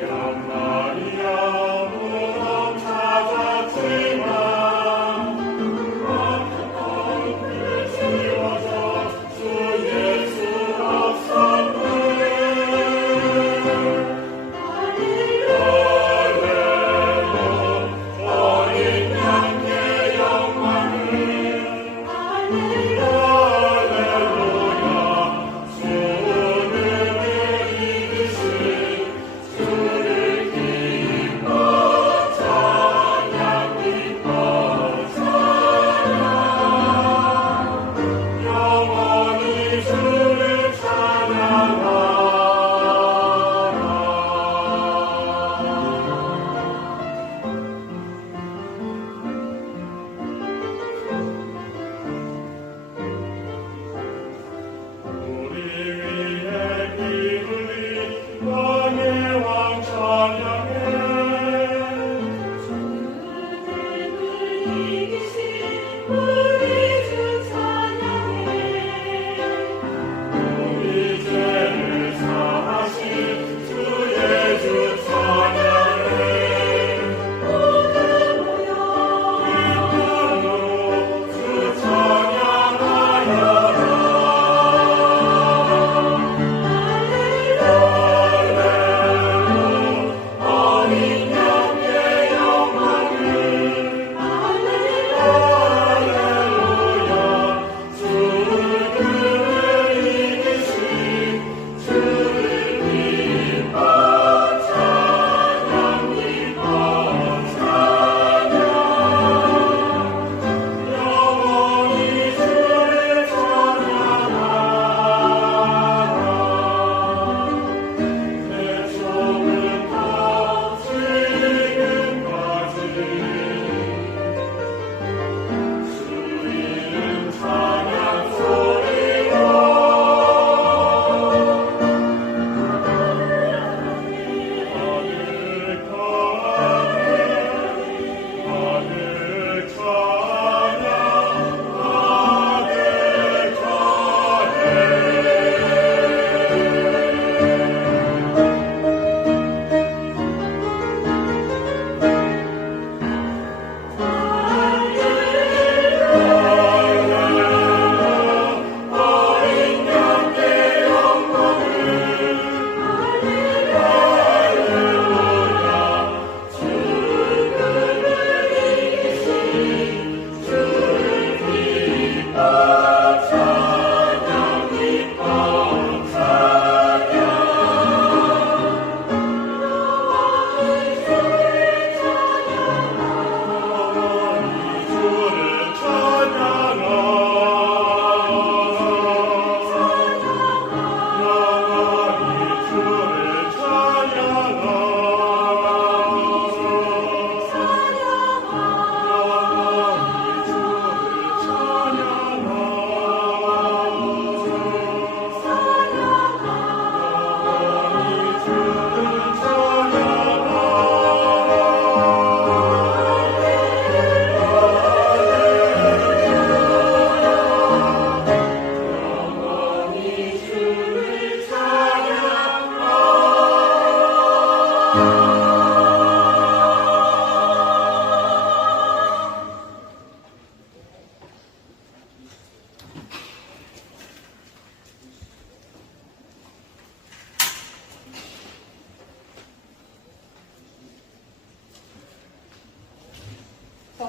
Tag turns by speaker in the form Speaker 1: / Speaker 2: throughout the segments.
Speaker 1: God.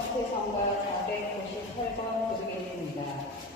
Speaker 1: 성태성과 498번 부르겠습니다.